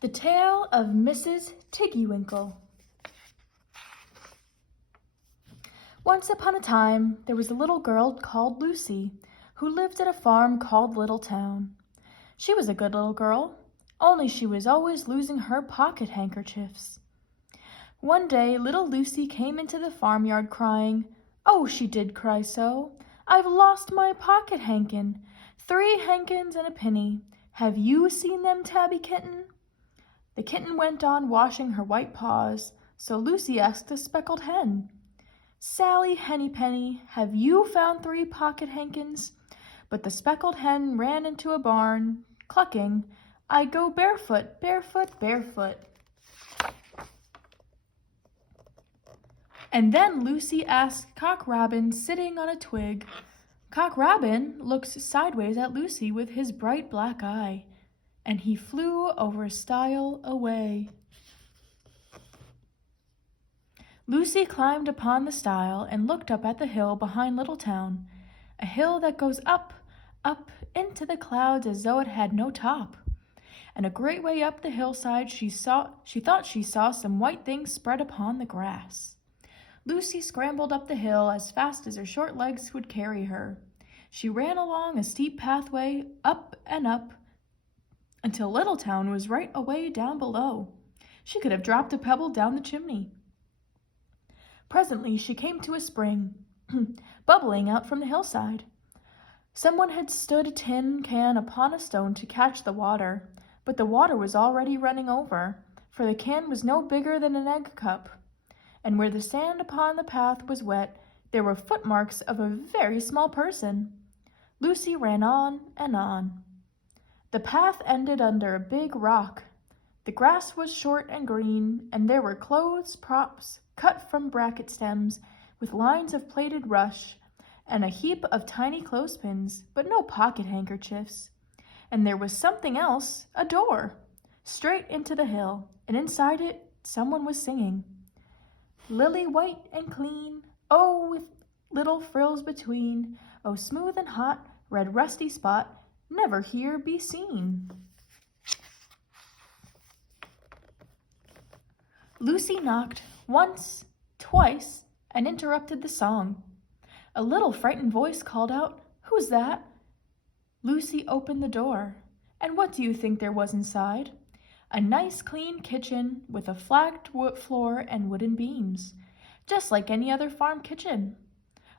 The Tale of Mrs. Tiggy-Winkle. Once upon a time, there was a little girl called Lucy, who lived at a farm called Little Town. She was a good little girl, only she was always losing her pocket handkerchiefs. One day, little Lucy came into the farmyard crying, "Oh, she did cry so! I've lost my pocket hankin! 3 hankins and a penny. Have you seen them, Tabby Kitten?" The kitten went on washing her white paws, so Lucy asked the speckled hen, "Sally Hennypenny, have you found 3 pocket hankins?" But the speckled hen ran into a barn, clucking, "I go barefoot, barefoot, barefoot." And then Lucy asked Cock Robin sitting on a twig. Cock Robin looked sideways at Lucy with his bright black eye, and he flew over a stile away. Lucy climbed upon the stile and looked up at the hill behind Little Town, a hill that goes up, up into the clouds as though it had no top. And a great way up the hillside she thought she saw some white things spread upon the grass. Lucy scrambled up the hill as fast as her short legs would carry her. She ran along a steep pathway, up and up, until Little Town was right away down below. She could have dropped a pebble down the chimney. Presently she came to a spring, bubbling out from the hillside. Someone had stood a tin can upon a stone to catch the water, but the water was already running over, for the can was no bigger than an egg cup. And where the sand upon the path was wet, there were footmarks of a very small person. Lucy ran on and on. The path ended under a big rock. The grass was short and green, and there were clothes props cut from bracket stems with lines of plaited rush, and a heap of tiny clothespins, but no pocket handkerchiefs. And there was something else, a door, straight into the hill, and inside it someone was singing. "Lily white and clean, oh, with little frills between, oh, smooth and hot, red rusty spot, never here be seen." Lucy knocked once, twice, and interrupted the song. A little frightened voice called out, "Who's that?" Lucy opened the door, and what do you think there was inside? A nice clean kitchen with a flagged wood floor and wooden beams, just like any other farm kitchen.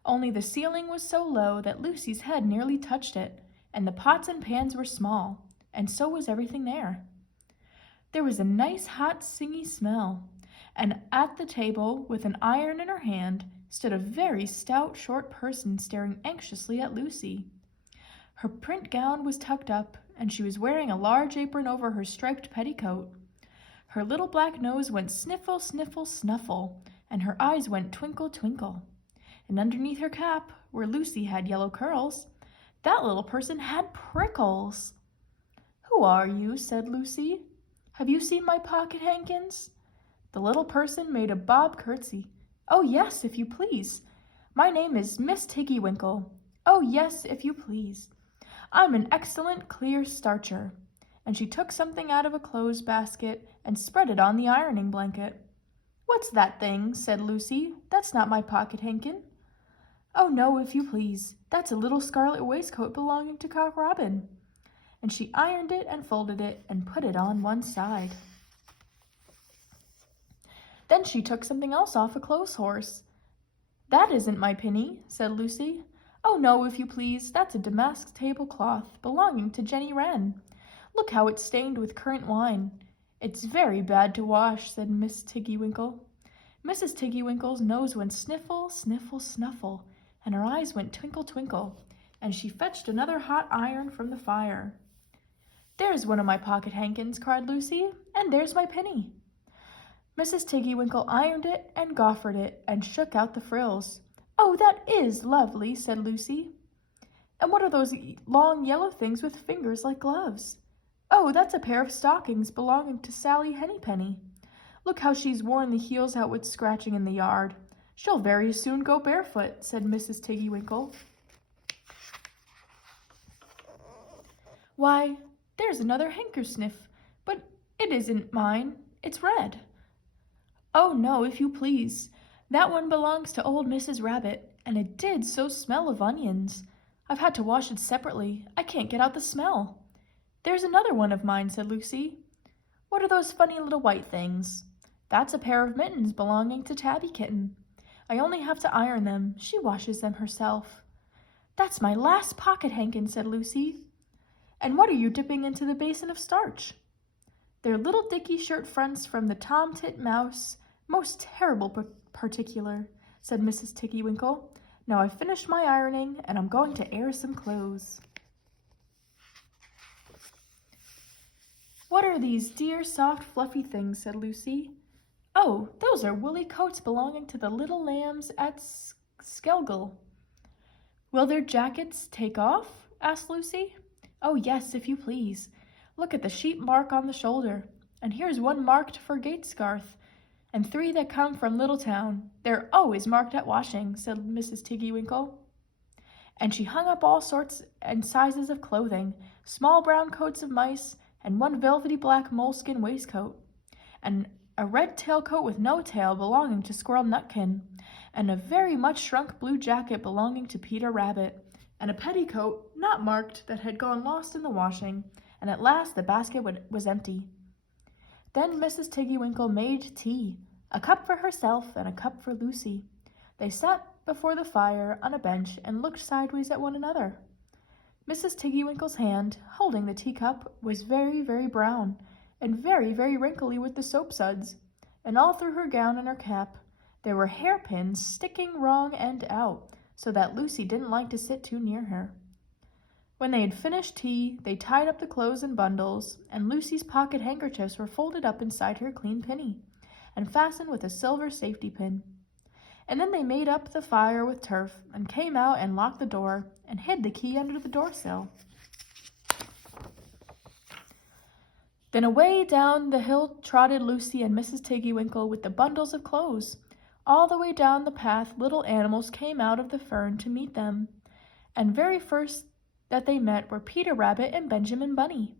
Only the ceiling was so low that Lucy's head nearly touched it, and the pots and pans were small, and so was everything there. There was a nice hot singy smell, and at the table, with an iron in her hand, stood a very stout short person staring anxiously at Lucy. Her print gown was tucked up, and she was wearing a large apron over her striped petticoat. Her little black nose went sniffle, sniffle, snuffle, and her eyes went twinkle, twinkle. And underneath her cap, where Lucy had yellow curls, that little person had prickles. "Who are you?" said Lucy. "Have you seen my pocket hankins?" The little person made a bob curtsy. "Oh, yes, if you please. My name is Miss Tiggy-Winkle. Oh, yes, if you please. I'm an excellent clear starcher." And she took something out of a clothes basket and spread it on the ironing blanket. "What's that thing?" said Lucy. "That's not my pocket hankin." "Oh, no, if you please. That's a little scarlet waistcoat belonging to Cock Robin." And she ironed it and folded it and put it on one side. Then she took something else off a clothes horse. "That isn't my pinny," said Lucy. "Oh, no, if you please. That's a damask tablecloth belonging to Jenny Wren. Look how it's stained with currant wine. It's very bad to wash," said Miss Tiggy-Winkle. Mrs. Tiggy-Winkle's nose went sniffle, sniffle, snuffle, and her eyes went twinkle, twinkle, and she fetched another hot iron from the fire. "There's one of my pocket hankins," cried Lucy, "and there's my penny." Mrs. Tiggy-Winkle ironed it and goffered it and shook out the frills. "Oh, that is lovely," said Lucy. "And what are those long yellow things with fingers like gloves?" "Oh, that's a pair of stockings belonging to Sally Hennypenny. Look how she's worn the heels out with scratching in the yard. She'll very soon go barefoot," said Mrs. Tiggy-Winkle. "Why, there's another handkersniff, but It isn't mine. It's red." "Oh, no, if you please. That one belongs to old Mrs. Rabbit, and it did so smell of onions. I've had to wash it separately. I can't get out the smell." "There's another one of mine," said Lucy. "What are those funny little white things?" "That's a pair of mittens belonging to Tabby Kitten. I only have to iron them. She washes them herself." "That's my last pocket hankin," said Lucy. "And what are you dipping into the basin of starch?" "They're little dicky shirt fronts from the Tom Tit Mouse. Most terrible particular," said Mrs. Tiggy-Winkle. "Now I've finished my ironing, and I'm going to air some clothes." "What are these dear, soft, fluffy things?" said Lucy. "Oh, those are woolly coats belonging to the little lambs at Skelgel." "Will their jackets take off?" asked Lucy. "Oh, yes, if you please. Look at the sheep mark on the shoulder. And here's one marked for Gatesgarth, and 3 that come from Littletown. They're always marked at washing," said Mrs. Tiggy-Winkle. And she hung up all sorts and sizes of clothing, small brown coats of mice, and one velvety black moleskin waistcoat, and a red tailcoat with no tail belonging to Squirrel Nutkin, and a very much shrunk blue jacket belonging to Peter Rabbit, and a petticoat not marked that had gone lost in the washing, and at last the basket was empty. Then Mrs. Tiggy-Winkle made tea, a cup for herself and a cup for Lucy. They sat before the fire on a bench and looked sideways at one another. Mrs. Tiggy-Winkle's hand, holding the teacup, was very, very brown, and very, very wrinkly with the soap suds, and all through her gown and her cap there were hairpins sticking wrong end out, so that Lucy didn't like to sit too near her. When they had finished tea, they tied up the clothes in bundles, and Lucy's pocket handkerchiefs were folded up inside her clean pinny, and fastened with a silver safety pin. And then they made up the fire with turf, and came out and locked the door, and hid the key under the doorsill. Then away down the hill trotted Lucy and Mrs. Tiggy-Winkle with the bundles of clothes. All the way down the path little animals came out of the fern to meet them, and very first that they met were Peter Rabbit and Benjamin Bunny.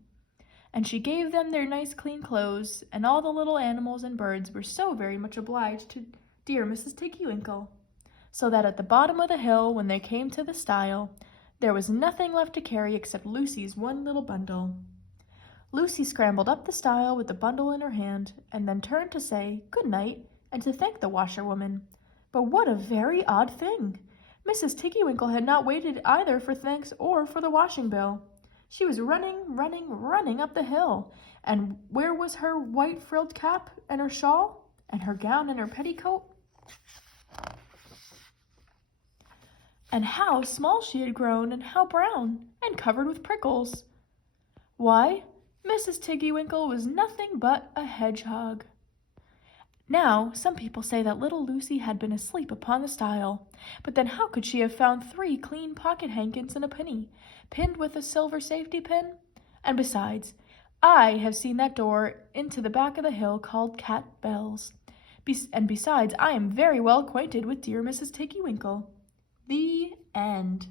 And she gave them their nice clean clothes, and all the little animals and birds were so very much obliged to dear Mrs. Tiggy-Winkle, so that at the bottom of the hill, when they came to the stile, there was nothing left to carry except Lucy's one little bundle. Lucy scrambled up the stile with the bundle in her hand, and then turned to say good night and to thank the washerwoman. But what a very odd thing! Mrs. Tiggy-Winkle had not waited either for thanks or for the washing bill. She was running up the hill, and where was her white frilled cap and her shawl, and her gown and her petticoat? And how small she had grown, and how brown, and covered with prickles! Why, Mrs. Tiggy-Winkle was nothing but a hedgehog. Now, some people say that little Lucy had been asleep upon the stile, but then how could she have found 3 clean pocket hankins and a penny, pinned with a silver safety pin? And besides, I have seen that door into the back of the hill called Cat Bell's. And besides, I am very well acquainted with dear Mrs. Tiggy-Winkle. The end.